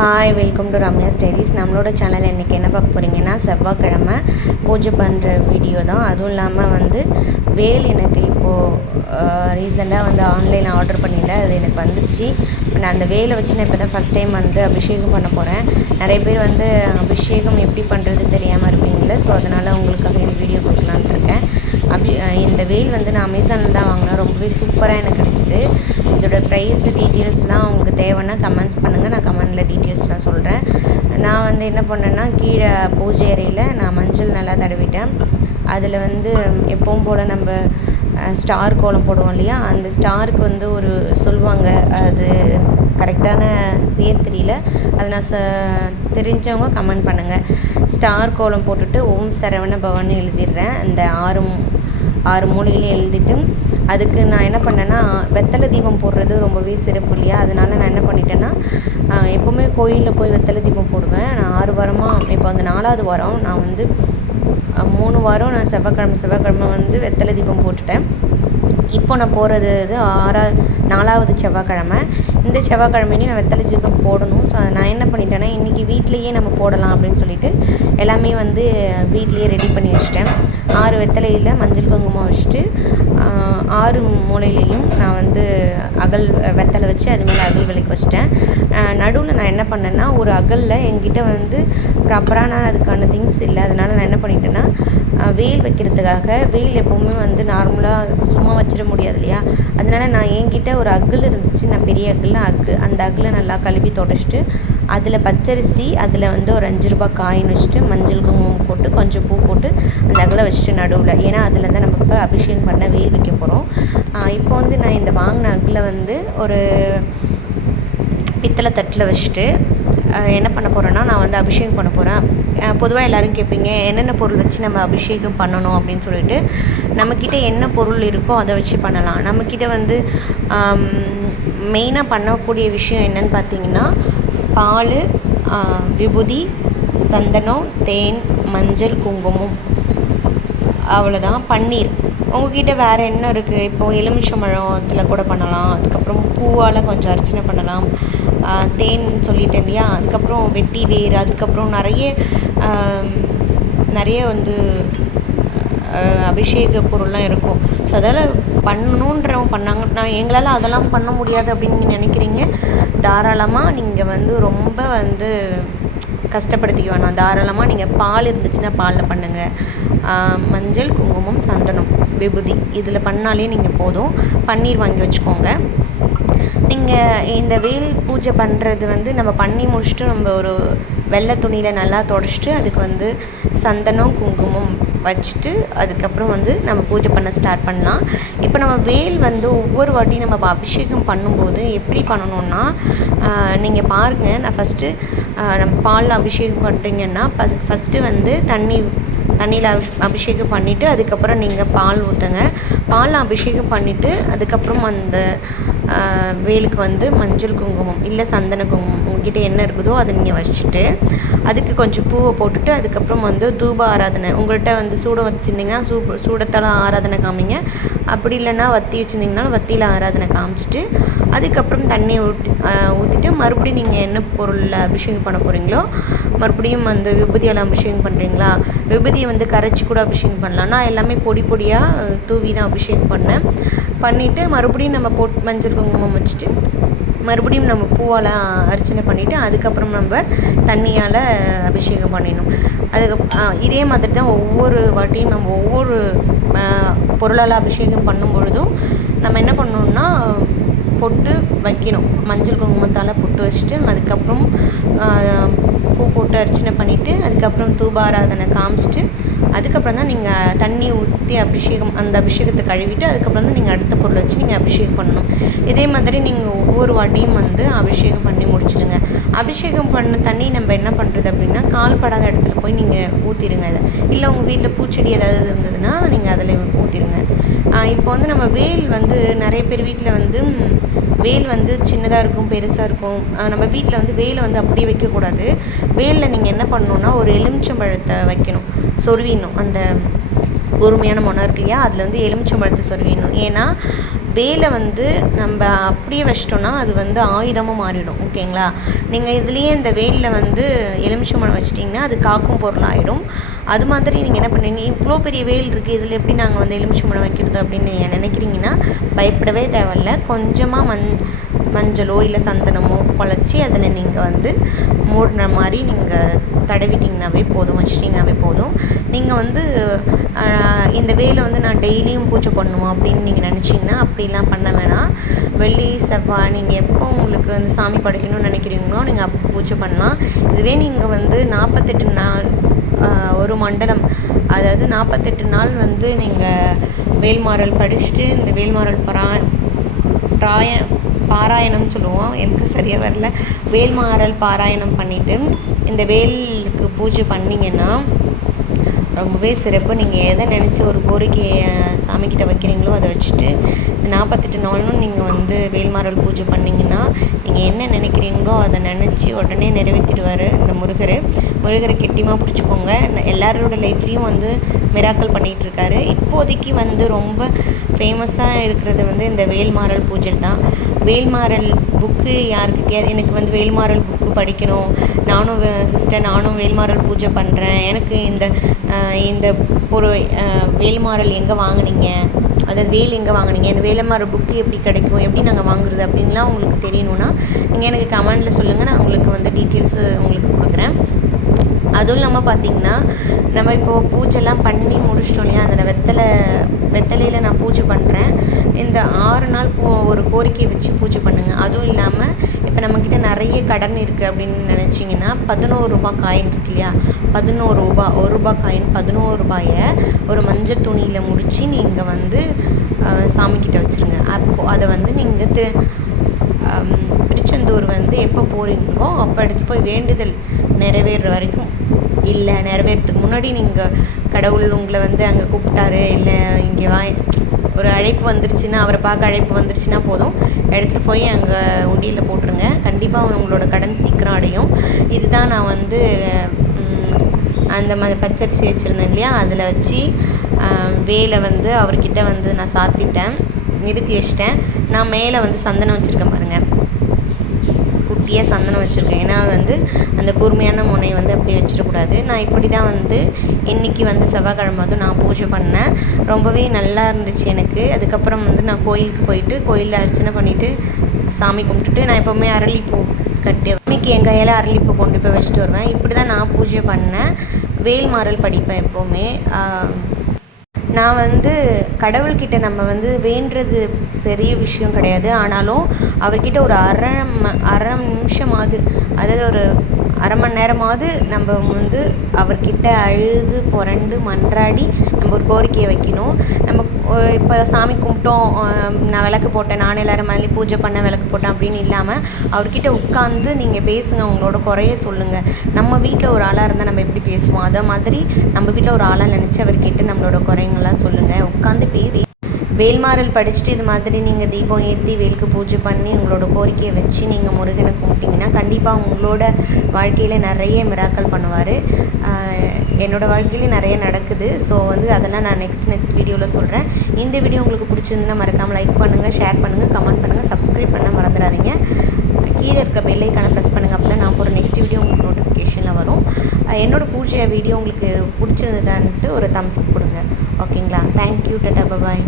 Hi, welcome to Ramya's diaries. நம்மளோட channel இன்றைக்கி என்ன பார்க்க போகிறீங்கன்னா, செவ்வாய்க்கிழமை பூஜை பண்ணுற வீடியோ தான். அதுவும் இல்லாமல் வேல் எனக்கு இப்போது ரீசெண்டாக ஆன்லைனில் ஆர்டர் பண்ணிட்டேன். அது எனக்கு வந்துடுச்சு. இப்போ நான் அந்த வேலை வச்சு நான் இப்போ தான் ஃபஸ்ட் டைம் அபிஷேகம் பண்ண போகிறேன். நிறைய பேர் அபிஷேகம் எப்படி பண்ணுறது தெரியாமல் இருப்பீங்களே, ஸோ அதனால் உங்களுக்காக இந்த வீடியோ கொடுக்கலான்ட்டு இருக்கேன். இந்த வேல் நான் அமேசானில் தான் வாங்கினேன். ரொம்பவே சூப்பராக எனக்கு கிடச்சிது. இதோட ப்ரைஸ் டீட்டெயில்ஸ்லாம் உங்களுக்கு தேவைன்னா கமெண்ட்ஸ் பண்ணுங்கள். நான் கமெண்டில் டீட்டெயில்ஸ்லாம் சொல்கிறேன். நான் என்ன பண்ணேன்னா, கீழே பூஜை அறையில் நான் மஞ்சள் நல்லா தடவிட்டேன். அதில் எப்பவும் போல் நம்ம ஸ்டார் கோலம் போடுவோம் இல்லையா, அந்த ஸ்டாருக்கு ஒரு சொல்லுவாங்க, அது கரெக்டான பேர் தெரியல. அதை நான் தெரிஞ்சவங்க கமெண்ட் பண்ணுங்கள். ஸ்டார் கோலம் போட்டுட்டு ஓம் சரவண பவன் எழுதிடுறேன். அந்த ஆறு மூலையிலையும் எழுதிட்டு, அதுக்கு நான் என்ன பண்ணேன்னா, வெத்தலை தீபம் போடுறது ரொம்பவே சிறப்பு இல்லையா, அதனால் நான் என்ன பண்ணிட்டேன்னா, எப்போவுமே கோயிலில் போய் வெத்தலை தீபம் போடுவேன். நான் 6 வாரமாக, இப்போ 4வது வாரம், நான் 3 வாரம் நான் செவ்வாய்க்கிழமை வெத்தலை தீபம் போட்டுட்டேன். இப்போ நான் போகிறது 4வது செவ்வாய்க்கிழமை. இந்த செவ்வாய்க்கிழமையிலையும் நான் வெத்தலை தீபம் போடணும். ஸோ அதை நான் என்ன பண்ணிட்டேன்னா, இன்றைக்கி வீட்லேயே நம்ம போடலாம் அப்படின்னு சொல்லிட்டு எல்லாமே வீட்லேயே ரெடி பண்ணி வச்சிட்டேன். 6 வெத்தலையில் மஞ்சள் குங்குமம் வச்சுட்டு 6 மூலையிலையும் நான் அகல் வெத்தலை வச்சு அது மேலே அகல் விளக்கு வச்சிட்டேன். நடுவில் நான் என்ன பண்ணேன்னா, ஒரு அகலில் என்கிட்ட ப்ராப்பரான அதுக்கான திங்ஸ் இல்லை. அதனால் நான் என்ன பண்ணிட்டேன்னா, வேல் வைக்கிறதுக்காக, வேல் எப்போவுமே நார்மலாக சும்மா வச்சிட முடியாது இல்லையா, அதனால் நான் என்கிட்ட ஒரு அகல் இருந்துச்சு. நான் பெரிய அந்த அகலை நல்லா கழுவி தொடச்சிட்டு, அதில் பச்சரிசி, அதில் ஒரு 5 ரூபாய் காயின் வச்சுட்டு, மஞ்சள் குங்குமம் போட்டு கொஞ்சம் பூ போட்டு அந்த அகலை வச்சுட்டு நடுவில், ஏன்னா அதில் தான் நம்ம இப்போ அபிஷேகம் பண்ண வேல் வைக்க போகிறோம். இப்போ நான் இந்த வாங்கின அகலை ஒரு பித்தளை தட்டில் வச்சுட்டு என்ன பண்ண போகிறேன்னா, நான் அபிஷேகம் பண்ண போகிறேன். பொதுவாக எல்லோரும் கேட்பீங்க, என்னென்ன பொருள் வச்சு நம்ம அபிஷேகம் பண்ணணும் அப்படின்னு சொல்லிட்டு. நம்மக்கிட்ட என்ன பொருள் இருக்கோ அதை வச்சு பண்ணலாம். நம்மக்கிட்ட மெயினாக பண்ணக்கூடிய விஷயம் என்னென்னு பார்த்தீங்கன்னா, பால், விபூதி, சந்தனம், தேன், மஞ்சள், குங்குமம், அவ்வளோதான். பன்னீர், உங்கள்கிட்ட வேறு என்ன இருக்குது? இப்போது எலுமிச்சம்பழத்தில் கூட பண்ணலாம். அதுக்கப்புறம் பூவால் கொஞ்சம் அர்ச்சனை பண்ணலாம். தேன் சொல்லிட்டேன் இல்லையா, அதுக்கப்புறம் வெட்டி வேர், அதுக்கப்புறம் நிறைய அபிஷேக பொருள்லாம் இருக்கும். ஸோ அதெல்லாம் பண்ணணுன்றவங்க பண்ணாங்க. எங்களால் அதெல்லாம் பண்ண முடியாது அப்படின்னு நீங்கள் நினைக்கிறீங்க, தாராளமாக நீங்கள் ரொம்ப கஷ்டப்படுத்திக்க வேணாம். தாராளமாக நீங்கள் பால் இருந்துச்சுன்னா பாலில் பண்ணுங்கள். மஞ்சள், குங்குமம், சந்தனம், விபூதி இதில் பண்ணாலே நீங்கள் போதும். பன்னீர் வாங்கி வச்சுக்கோங்க. நீங்கள் இந்த வேல் பூஜை பண்ணுறது நம்ம பண்ணி முடிச்சுட்டு, நம்ம ஒரு வெள்ளை துணியில் நல்லா தொடச்சிட்டு, அதுக்கு சந்தனம், குங்குமம் வச்சுட்டு, அதுக்கப்புறம் நம்ம பூஜை பண்ண ஸ்டார்ட் பண்ணலாம். இப்போ நம்ம வேல் ஒவ்வொரு வாட்டியும் நம்ம அபிஷேகம் பண்ணும்போது எப்படி பண்ணணுன்னா, நீங்கள் பாருங்கள். நான் ஃபஸ்ட்டு நம்ம பால் அபிஷேகம் பண்ணுறீங்கன்னா, ஃபஸ்ட்டு தண்ணியில் அபிஷேகம் பண்ணிவிட்டு, அதுக்கப்புறம் நீங்கள் பால் ஊற்றுங்க. பால் அபிஷேகம் பண்ணிவிட்டு, அதுக்கப்புறம் அந்த வேலுக்கு மஞ்சள் குங்குமம் இல்லை சந்தன குங்குமம் உங்கள்கிட்ட என்ன இருக்குதோ அதை நீங்கள் வச்சுட்டு, அதுக்கு கொஞ்சம் பூவை போட்டுட்டு, அதுக்கப்புறம் தூப ஆராதனை, உங்கள்கிட்ட சூடம் வச்சுருந்திங்கன்னா சூடத்தால் ஆராதனை காமிங்க. அப்படி இல்லைன்னா வத்தி வச்சுருந்திங்கனாலும் வத்தியில் ஆராதனை காமிச்சிட்டு, அதுக்கப்புறம் தண்ணியை ஊற்றிட்டு, மறுபடியும் நீங்கள் என்ன பொருளில் அபிஷேகம் பண்ண போகிறீங்களோ, மறுபடியும் விபூதியால் அபிஷேகம் பண்ணுறீங்களா, விபூதியை கரைச்சி கூட அபிஷேகம் பண்ணலாம். நான் எல்லாமே பொடி பொடியாக தூவி தான் அபிஷேகம் பண்ணிவிட்டு, மறுபடியும் நம்ம மஞ்சள் குங்குமம் வச்சுட்டு, மறுபடியும் நம்ம பூவால் அர்ச்சனை பண்ணிவிட்டு, அதுக்கப்புறம் நம்ம தண்ணியால் அபிஷேகம் பண்ணிடணும். இதே மாதிரி தான் ஒவ்வொரு வாட்டியும் நம்ம ஒவ்வொரு பொருளால் அபிஷேகம் பண்ணும் பொழுதும் நம்ம என்ன பண்ணணுன்னா, பொட்டு வைக்கணும். மஞ்சள் குங்குமத்தால் பொட்டு வச்சுட்டு, அதுக்கப்புறம் பூ போட்டு அர்ச்சனை பண்ணிவிட்டு, அதுக்கப்புறம் தூபாராதனை காமிச்சிட்டு, அதுக்கப்புறம் தான் நீங்கள் தண்ணி ஊற்றி அந்த அபிஷேகத்தை கழுவிட்டு, அதுக்கப்புறம் தான் நீங்கள் அடுத்த பொருளை வச்சு நீங்கள் அபிஷேகம் பண்ணணும். இதே மாதிரி நீங்கள் ஒவ்வொரு வாட்டியும் அபிஷேகம் பண்ணி முடிச்சிடுங்க. அபிஷேகம் பண்ண தண்ணி நம்ம என்ன பண்ணுறது அப்படின்னா, கால் படாத இடத்துல போய் நீங்கள் ஊற்றிடுங்க. அதை இல்லை உங்கள் வீட்டில் பூச்செடி ஏதாவது இருந்ததுன்னா நீங்கள் அதில் ஊற்றிடுங்க. இப்போ நம்ம வேல் நிறைய பேர் வீட்டில் வேல் சின்னதாக இருக்கும், பெருசாக இருக்கும். நம்ம வீட்டில் வேலை அப்படியே வைக்கக்கூடாது. வேலில் நீங்கள் என்ன பண்ணணுன்னா, ஒரு எலுமிச்சம்பழத்தை வைக்கணும், சொருவிடணும். அந்த கூர்மையான மொனை இருக்கு இல்லையா, அதில் எலுமிச்சம்பழத்தை சொருவிடணும். ஏன்னா வேலை வந்து நம்ம அப்படியே வச்சிட்டோன்னா அது வந்து ஆயுதமாக மாறிடும். ஓகேங்களா? நீங்கள் இதுலேயே இந்த வேலில் வந்து எலுமிச்சம்பழம் வச்சிட்டிங்கன்னா அது காக்கும் பொருளாகிடும். அது மாதிரி நீங்கள் என்ன பண்ணுறீங்க, இவ்வளோ பெரிய வேல் இருக்குது, இதில் எப்படி நாங்கள் வந்து எலுமிச்சம்பழம் வைக்கிறது அப்படின்னு நீங்கள் நினைக்கிறீங்கன்னா பயப்படவே தேவையில்ல. கொஞ்சமாக மஞ்சளோ இல்லை சந்தனமோ குழச்சி அதில் நீங்கள் வந்து மூடின மாதிரி நீங்கள் தடவிட்டிங்கனாவே போதும், வச்சிட்டிங்கனாவே போதும். நீங்கள் வந்து இந்த வேலை வந்து நான் டெய்லியும் பூஜை பண்ணுவோம் அப்படின்னு நீங்கள் நினச்சிங்கன்னா அப்படிலாம் பண்ண வேணாம். வெள்ளி செவ்வாய் நீங்கள் எப்போ உங்களுக்கு வந்து சாமி படைக்கணும்னு நினைக்கிறீங்களோ நீங்கள் அப்போ பூஜை பண்ணலாம். இதுவே நீங்கள் வந்து 48 நாள் ஒரு மண்டலம், அதாவது 48 நாள் வந்து நீங்கள் வேல்மாறல் படிச்சுட்டு இந்த வேல்மாறல் பாராயணம் சொல்லுவோம், எனக்கு சரியாக வரல, வேல்மாறல் பாராயணம் பண்ணிவிட்டு இந்த வேலுக்கு பூஜை பண்ணிங்கன்னா ரொம்பவே சிறப்பு. நீங்கள் எதை நினச்சி ஒரு கோரிக்கையை சாமிக்கிட்ட வைக்கிறீங்களோ அதை வச்சுட்டு இந்த 48 நாளும் நீங்கள் வந்து வேல்மாறல் பூஜை பண்ணிங்கன்னா நீங்கள் என்ன நினைக்கிறீங்களோ அதை நினச்சி உடனே நிறைவேற்றிடுவார் இந்த முருகரை கெட்டியமாக பிடிச்சிக்கோங்க. எல்லாரோட லைஃப்லேயும் வந்து மிராக்கல் பண்ணிகிட்ருக்காரு. இப்போதைக்கு வந்து ரொம்ப ஃபேமஸாக இருக்கிறது வந்து இந்த வேல்மாறல் பூஜை தான். வேல்மாறல் புக்கு யாருக்கிட்டையாவது எனக்கு வந்து வேல்மாறல் புக்கு படிக்கணும், நானும் வேல்மாறல் பூஜை பண்ணுறேன், எனக்கு இந்த ஒரு வேல்மாறல் எங்கே வாங்குனீங்க, அதாவது வேல் எங்கே வாங்குனீங்க, இந்த வேல்மாறல் புக்கு எப்படி கிடைக்கும், எப்படி நாங்கள் வாங்குறது அப்படின்லாம் உங்களுக்கு தெரியணுன்னா நீங்கள் எனக்கு கமெண்டில் சொல்லுங்கள், நான் உங்களுக்கு வந்து டீட்டெயில்ஸு உங்களுக்கு கொடுக்குறேன். அதுவும் இல்லாமல் பார்த்திங்கன்னா நம்ம இப்போது பூஜைலாம் பண்ணி முடிச்சிட்டோம் இல்லையா, அதில் வெத்தலையில் நான் பூஜை பண்ணுறேன். இந்த 6 நாள் ஒரு கோரிக்கை வச்சு பூஜை பண்ணுங்கள். அதுவும் இல்லாமல் இப்போ நம்மக்கிட்ட நிறைய கடன் இருக்குது அப்படின்னு நினச்சிங்கன்னா 11 ரூபா காயின் இருக்கு இல்லையா, 11 ரூபா, 1 ரூபா காயின் 11 ரூபாயை ஒரு மஞ்சள் துணியில் முடித்து நீங்கள் வந்து சாமிக்கிட்ட வச்சுருங்க. அப்போது அதை வந்து நீங்கள் திருச்செந்தூர் வந்து எப்போ போகிறீங்களோ அப்போ எடுத்து போய் வேண்டுதல் நிறைவேறுற வரைக்கும், இல்லை நிறைவேறதுக்கு முன்னாடி நீங்கள் கடவுள் உங்களை வந்து அங்கே கூப்பிட்டாரு, இல்லை இங்கே ஒரு அழைப்பு வந்துருச்சுன்னா, அவரை பார்க்க அழைப்பு வந்துருச்சுன்னா போதும், எடுத்துகிட்டு போய் அங்கே உண்டியில் போட்டுருங்க. கண்டிப்பாக உங்களோட கடன் சீக்கிரம் அடையும். இதுதான் நான் வந்து அந்த பச்சரிசி வச்சுருந்தேன் இல்லையா, அதில் வச்சு வேலை வந்து அவர்கிட்ட வந்து நான் சாத்திட்டேன், நிறுத்தி வச்சிட்டேன். நான் மேலே வந்து சந்தனம் வச்சுருக்கேன் பாருங்கள், குட்டியாக சந்தனம் வச்சுருக்கேன். ஏன்னா வந்து அந்த கூர்மையான முனையை வந்து அப்படியே வச்சிடக்கூடாது. நான் இப்படி தான் வந்து இன்றைக்கி வந்து செவ்வாய்க்கிழமை வந்து நான் பூஜை பண்ணேன். ரொம்பவே நல்லா இருந்துச்சு எனக்கு. அதுக்கப்புறம் வந்து நான் கோயிலுக்கு போயிட்டு கோயிலில் அர்ச்சனை பண்ணிவிட்டு சாமி கும்பிட்டுட்டு நான் எப்போவுமே அரளிப்பூ கட்டி சாமிக்கு என் கையில் அரளிப்பூ கொண்டு போய் வச்சுட்டு வருவேன். இப்படி தான் நான் பூஜை பண்ணேன். வேல்மாறல் படிப்பேன் எப்போவுமே. நான் வந்து கடவுள்கிட்ட நம்ம வந்து வேண்டுறது பெரிய விஷயம் கிடையாது, ஆனாலும் அவர்கிட்ட ஒரு அரை நிமிஷமாவது, அதாவது ஒரு அரை மணி நேரமாவது நம்ம வந்து அவர்கிட்ட அழுது புரண்டு மன்றாடி நம்ம ஒரு கோரிக்கையை வைக்கணும். நம்ம இப்போ சாமி கும்பிட்டோம், நான் விளக்கு போட்டேன், நான் எல்லோரும் மேலே பூஜை பண்ண விளக்கு போட்டேன் அப்படின்னு இல்லாமல் அவர்கிட்ட உட்காந்து நீங்கள் பேசுங்க, உங்களோட குறைய சொல்லுங்கள். நம்ம வீட்டில் ஒரு ஆளாக இருந்தால் நம்ம எப்படி பேசுவோம், அதை மாதிரி நம்ம வீட்டில் ஒரு ஆளாக நினச்சி அவர்கிட்ட நம்மளோட குறைங்கள்லாம் சொல்லுங்கள். உட்காந்து வேல்மாறல் படிச்சுட்டு இது மாதிரி நீங்கள் தீபம் ஏற்றி வேலுக்கு பூஜை பண்ணி உங்களோட கோரிக்கையை வச்சு நீங்கள் முருகனை கும்பிட்டிங்கன்னா கண்டிப்பாக உங்களோட வாழ்க்கையில் நிறைய மிராக்கல் பண்ணுவார். என்னோடய வாழ்க்கையிலே நிறைய நடக்குது. ஸோ வந்து அதெல்லாம் நான் நெக்ஸ்ட் வீடியோவில் சொல்கிறேன். இந்த வீடியோ உங்களுக்கு பிடிச்சிருந்தா மறக்காமல் லைக் பண்ணுங்கள், ஷேர் பண்ணுங்கள், கமெண்ட் பண்ணுங்கள், சப்ஸ்கிரைப் பண்ண மறந்துடாதீங்க. கீழே இருக்க பெல் ஐக்கானை ப்ரெஸ் பண்ணுங்கள். அப்போ தான் நான் போகிற நெக்ஸ்ட் வீடியோ உங்களுக்கு நோட்டிஃபிகேஷனில் வரும். என்னோடய பூஜை வீடியோ உங்களுக்கு பிடிச்சிருந்ததான்ட்டு ஒரு தம்ஸ் அப் கொடுங்க. ஓகேங்களா? தேங்க்யூ, டாடா, பாய்.